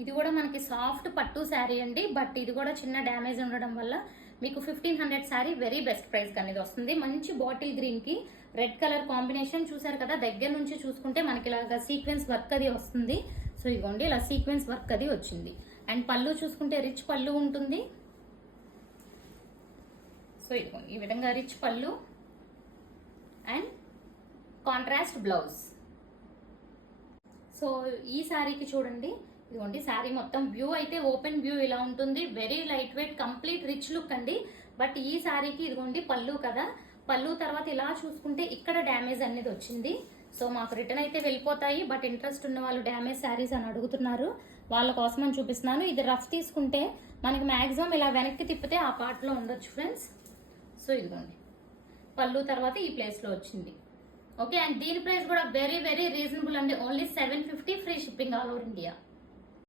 ఇది కూడా మనకి సాఫ్ట్ పట్టు శారీ అండి. బట్ ఇది కూడా చిన్న డ్యామేజ్ ఉండడం వల్ల మీకు 1500 శారీ వెరీ బెస్ట్ ప్రైస్ అనేది వస్తుంది. మంచి బాటిల్ గ్రీన్ కి రెడ్ కలర్ కాంబినేషన్ చూసారు కదా. దగ్గర నుంచి చూసుకుంటే మనకి ఇలాగా సీక్వెన్స్ వర్క్ అది వస్తుంది. సో ఇదిగోండి ఇలా సీక్వెన్స్ వర్క్ అది వచ్చింది. అండ్ పళ్ళు చూసుకుంటే రిచ్ పళ్ళు ఉంటుంది. సో ఇదిగోండి ఈ విధంగా రిచ్ పళ్ళు అండ్ కాంట్రాస్ట్ బ్లౌజ్. సో ఈ శారీకి చూడండి, ఇదిగోండి శారీ మొత్తం వ్యూ అయితే ఓపెన్ వ్యూ ఇలా ఉంటుంది. Very light weight complete rich look అండి. బట్ ఈ శారీకి ఇదిగోండి పళ్ళు కదా, పళ్ళు తర్వాత ఇలా చూసుకుంటే ఇక్కడ డ్యామేజ్ అనేది వచ్చింది. సో మాకు రిటర్న్ అయితే వెళ్ళిపోతాయి. బట్ ఇంట్రెస్ట్ ఉన్న వాళ్ళు డ్యామేజ్ శారీస్ అని అడుగుతున్నారు, వాళ్ళ కోసం అని చూపిస్తున్నాను. ఇది రఫ్ తీసుకుంటే మనకి మాక్సిమం ఇలా వెనక్కి తిప్పితే ఆ పార్ట్లో ఉండొచ్చు ఫ్రెండ్స్. సో ఇదిగోండి పళ్ళు తర్వాత ఈ ప్లేస్లో వచ్చింది. ఓకే, అండ్ దీని ప్రైస్ కూడా వెరీ వెరీ రీజనబుల్ అండి. Only 750 free shipping all over India.